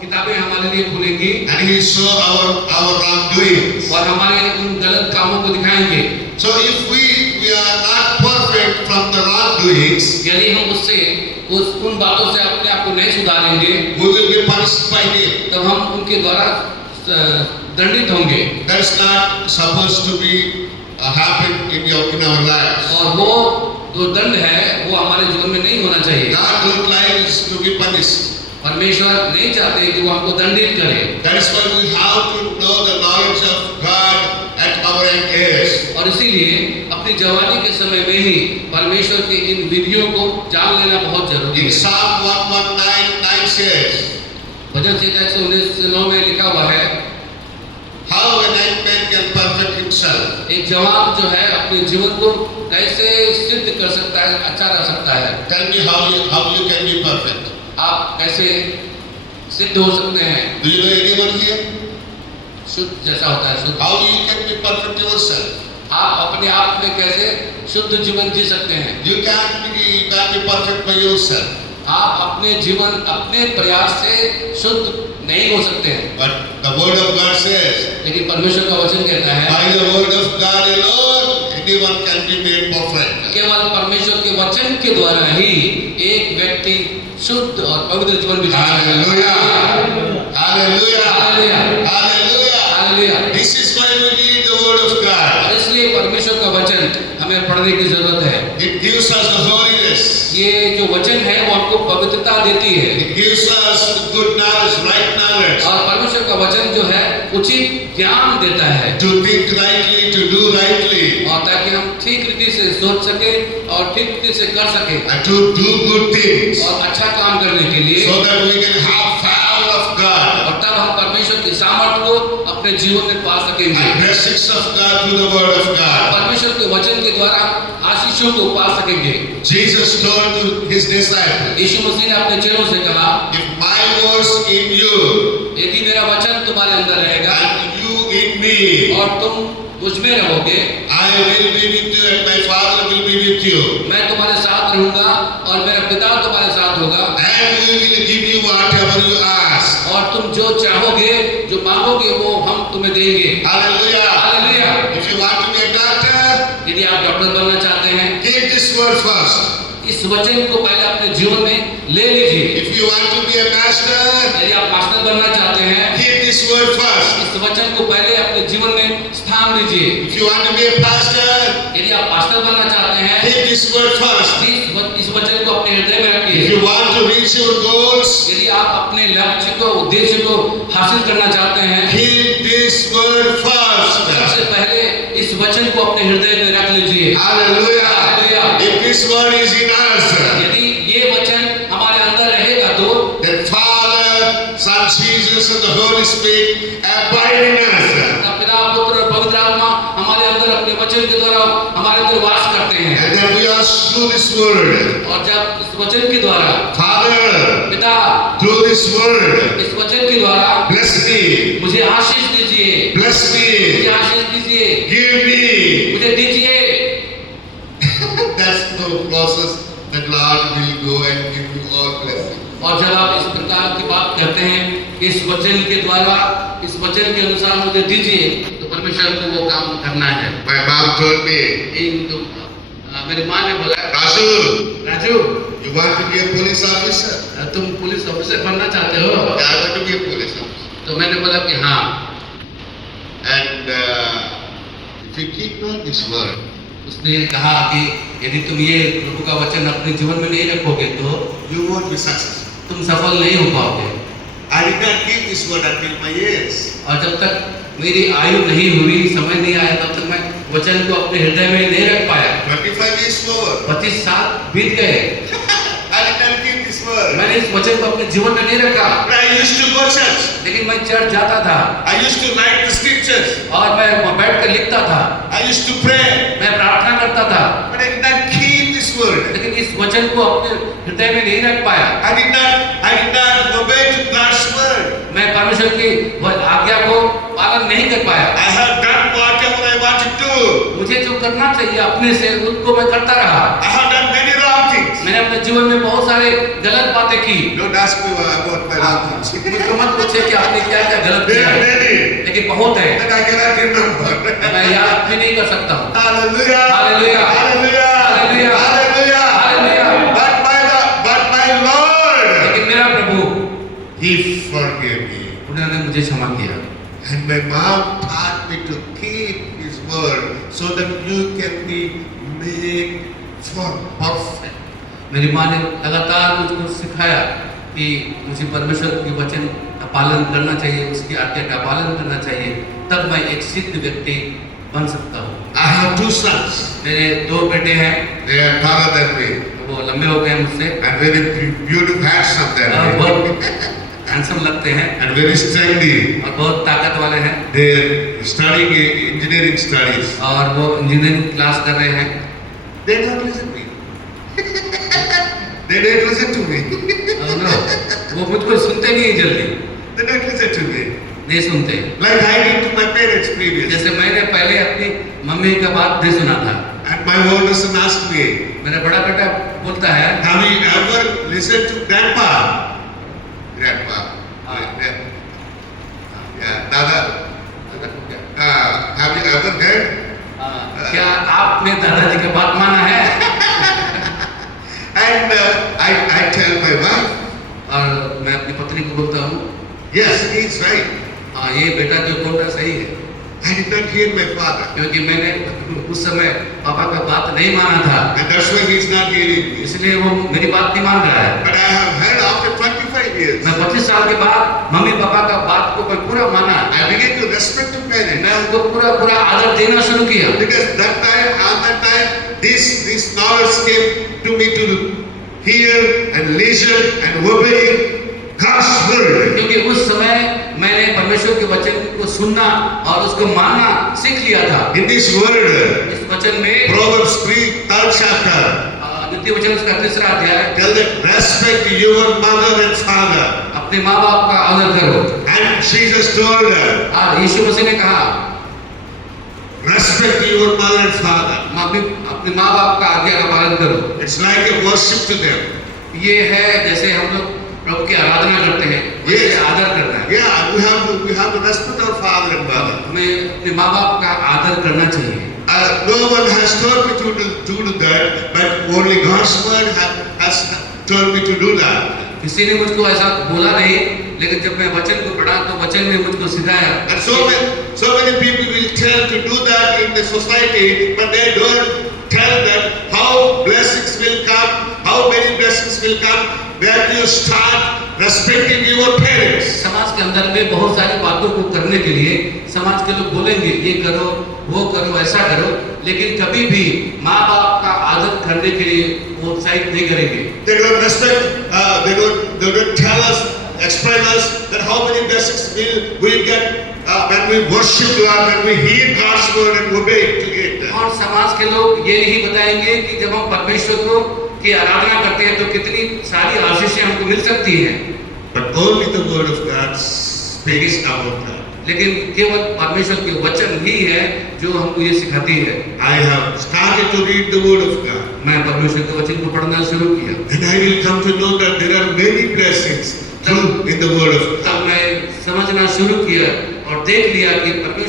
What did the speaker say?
किताबें हमारे लिए खुलेंगी and He show our wrongdoings. और हमारे उन गलत कामों को दिखाएंगे। So if we are not perfect from the wrongdoings, यदि हम उससे उन बातों से अपने आप को नहीं सुधारेंगे, we will be punished by Him. तब हम उनके द्वारा दंडित होंगे। That is not supposed to be happen in our lives. और वो जो दंड है वो हमारे जीवन में नहीं होना चाहिए। God don't like us to be punished. परमेश्वर नहीं चाहते कि वो हमको दंडित करे। That is why we have to know the knowledge of God at our young age. और इसीलिए अपनी जवानी के समय में ही परमेश्वर की इन विधियों को जान लेना बहुत जरूरी In है। Psalm 119:9 says, भजन संहिता 119:9 में लिखा हुआ है, how a young man can perfect himself. एक जवान जो है अपने जीवन को कैसे सिद्ध कर सकता है, अच्छा रह सकता है। Tell me how you can be perfect. आप कैसे सिद्ध हो सकते हैं? Do you know anyone here? शुद्ध जैसा होता है शुद्ध। How you can be perfect yourself? आप अपने आप में कैसे शुद्ध जीवन जी सकते हैं? You can't be perfect by yourself. आप अपने जीवन अपने प्रयास से शुद्ध नहीं हो सकते हैं। But the word of God says, लेकिन परमेश्वर का वचन कहता है, by the word of God alone, anyone can be made perfect. केवल परमेश्वर के वचन के द्वारा ही एक व्यक्ति शुद्ध और पवित्र जीवन बिता सकता है। Hallelujah! Hallelujah! Hallelujah! Hallelujah! Hallelujah! This is why we need the word of God. और इसलिए परमेश्वर का वचन हमें पढ़ने की जरूरत है। It gives us the holiness. ये जो वचन है वो हमको पवित्रता देती है। It gives us good knowledge, right knowledge. और परमेश्वर का वचन जो है उचित ज्ञान देता है, To think rightly, to do rightly, और ताकि हम ठीक रीति से सोच सके और ठीक रीति से कर सके and to do good things, और अच्छा काम करने के लिए, so that we can have power of God और तब हम परमेश्वर की सामर्थ को अपने जीवन में पा सकेंगे। and blessings of God through the word of God. परमेश्वर के वचन के द्वारा आशीषों को पा सकेंगे। Jesus told to his disciples, यीशु मसीह ने अपने चेलों से कहा, if my words in you यदि मेरा वचन तुम्हारे अंदर रहेगा and you in me, और तुम मुझ में रहोगे, I will be with you and my Father will be with you. मैं तुम्हारे साथ रहूंगा और मेरा पिता तुम्हारे साथ होगा, And we will give you whatever you ask. और तुम जो चाहोगे, जो मांगोगे वो हम तुम्हें देंगे। Hallelujah. Hallelujah! If you want to be a doctor, यदि आप डॉक्टर बनना चाहते हैं, keep this word first. इस वचन को पहले अपने जीवन में ले लीजिए। If you want to be a master, यदि आप मास्टर बनना चाहते हैं, keep this word first. इस वचन को पहले अपने जीवन में स्थान दीजिए। If you want to be a pastor, यदि आप पास्टर बनना चाहते हैं, keep this word first. इस वचन को अपने हृदय में If रखिए। you want to reach your goals, यदि आप अपने लक्ष्य को, उद्देश्य को हासिल करना चाहते हैं, keep this word first. सबसे पहले इस वचन को अपने हृदय में रख लीजिए। Hallelujah. Hallelujah! If this word is in us, यदि ये वचन हमारे अंदर रहेगा तो then Father, Son Jesus and the Holy Spirit abide in us. पिता, पुत्र और पवित्र आत्मा हमारे अंदर अपने वचन के द्वारा हमारे अंदर वास करते हैं। And then we are through this word. और जब इस वचन के द्वारा Father, पिता through this word, इस वचन के द्वारा bless me, मुझे आशीष दीजिए, bless me, मुझे आशीष दीजिए, give me. मुझे दीजिए। That's the process that Lord will go and give you all blessings. और जब आप इस प्रकार की बात करते हैं, इस वचन के द्वारा, इस वचन के अनुसार मुझे दीजिए, तो परमेश्वर को वो काम करना है। My mom told me, मेरी माँ ने बोला, Raju, you want to be a police officer? तुम पुलिस ऑफिसर बनना चाहते हो? Yeah, I want to be a police officer. तो मैंने बोला कि हाँ। And if you keep not this word, उसने कहा कि यदि तुम ये प्रभु का वचन अपने जीवन में नहीं रखोगे तो you won't be successful. तुम सफल नहीं हो पाओगे। I did not keep this word until my age. और जब तक मेरी आयु नहीं हुई, समय नहीं आया, तब तक मैं वचन को अपने हृदय में नहीं रख पाया। 25 years old. 25 साल बीत गए, I did not keep this word. मैंने इस वचन को अपने जीवन में नहीं रखा। But I used to go church. लेकिन मैं चर्च जाता था I used to write the scriptures. और मैं वहाँ बैठ कर लिखता था, I used to pray. मैं प्रार्थना करता था, But I did not keep this word. लेकिन इस वचन को अपने हृदय में नहीं रख पाया। I did not obey to God's word. मैं परमेश्वर की आज्ञा को पालन नहीं कर पाया। I have done whatever I wanted to. मुझे जो करना चाहिए अपने से, उसको मैं करता रहा। I have done many wrong things. मैंने अपने जीवन में बहुत सारे गलत बातें की। Don't ask me about my wrong things. मुझको मत पूछे कि आपने क्या क्या गलत There किया are है, many लेकिन बहुत है, that I cannot remember. मैं याद भी नहीं कर सकता हूँ। Hallelujah. Hallelujah. Hallelujah. Hallelujah. Hallelujah. Hallelujah. But my Lord, लेकिन मेरा प्रभु, He forgave me. उन्होंने मुझे क्षमा किया। And my mom taught me to keep His word so that you can be made for perfect. मेरी माँ ने लगातार मुझको सिखाया कि मुझे परमेश्वर के वचन का पालन करना चाहिए, उसकी आज्ञा का पालन करना चाहिए, तब मैं एक सिद्ध व्यक्ति बन सकता हूँ। I have two sons. मेरे 2 बेटे हैं, They are taller than me वो लंबे हो गए मुझसे and very beautiful, handsome than और me, बहुत हैंडसम लगते हैं and very strengthy. और बहुत ताकत वाले हैं, They are studying engineering studies. और वो इंजीनियरिंग क्लास कर रहे हैं। They don't listen to me. They don't listen to me. और वो मुझको सुनते नहीं जल्दी, They don't listen to me. नहीं सुनते। Like I did to my parents previously. जैसे मैंने पहले अपनी मम्मी का बात नहीं सुना था। And my older son asked me, मेरा बड़ा बेटा बोलता है, have you ever listened to grandpa? Grandpa. Yeah, Dada. Have you ever heard? क्या आपने दादाजी की बात माना है? And I tell my wife, और मैं अपनी पत्नी को बोलता हूँ, yes, he's right. हाँ ये बेटा जो बोल रहा सही है, I did not hear my father. क्योंकि मैंने उस समय पापा का बात नहीं माना था, And that's why he's not hearing me. इसलिए वो मेरी बात नहीं मान रहा है। But I have heard after 25 years. मैं 25 साल के बाद मम्मी पापा का बात को मैं पूरा माना, I began to respect the parents. मैं उनको पूरा पूरा आदर देना शुरू किया। Because that time, this knowledge came to me to hear and listen and obey God's word. क्योंकि उस समय मैंने परमेश्वर के वचन को सुनना और उसको मानना सीख लिया था। In this word, इस वचन में Proverbs 3, 3rd chapter, द्वितीय वचन उसका 3रा अध्याय, tell them respect your mother and father. अपने माँ बाप का आदर करो। And Jesus told her, और यीशु मसीह ने कहा, respect your mother and father. अपने माँ बाप का आज्ञा का पालन करो। It's like a worship to them. ये है जैसे हम लोग प्रभु की आराधना करते हैं, वैसे आदर करना है। Yeah, we have to respect our father and mother. हमें अपने माँ बाप का आदर करना चाहिए। No one has told me to do that, but only God's word has told me to do that. किसी ने मुझको ऐसा बोला नहीं, लेकिन जब मैं वचन को पढ़ा तो वचन ने मुझको सिखाया। And so many people will tell to do that in the society, but they don't tell that how blessings will come, how many blessings will come when you start respecting your parents. समाज के अंदर में बहुत सारी बातों को करने के लिए समाज के लोग बोलेंगे ये करो, वो करो, ऐसा करो, लेकिन कभी भी माँ बाप का आदर करने के लिए वो उत्साहित नहीं करेंगे। They don't respect, they don't tell us, explain us that how many blessings we get when we worship God, when we hear God's word and obey to it. और समाज के लोग ये नहीं बताएंगे कि जब हम परमेश्वर को की आराधना करते हैं तो कितनी सारी आशीषें हमको मिल सकती हैं। But only the word of God speaks about that. लेकिन केवल परमेश्वर के वचन ही है जो हमको ये सिखाती है। I have started to read the word of God. मैं परमेश्वर के वचन को पढ़ना शुरू किया। And I will come to know that there are many blessings in the word of God. तब मैं समझना शुरू किया और देख लिया कि परमेश्वर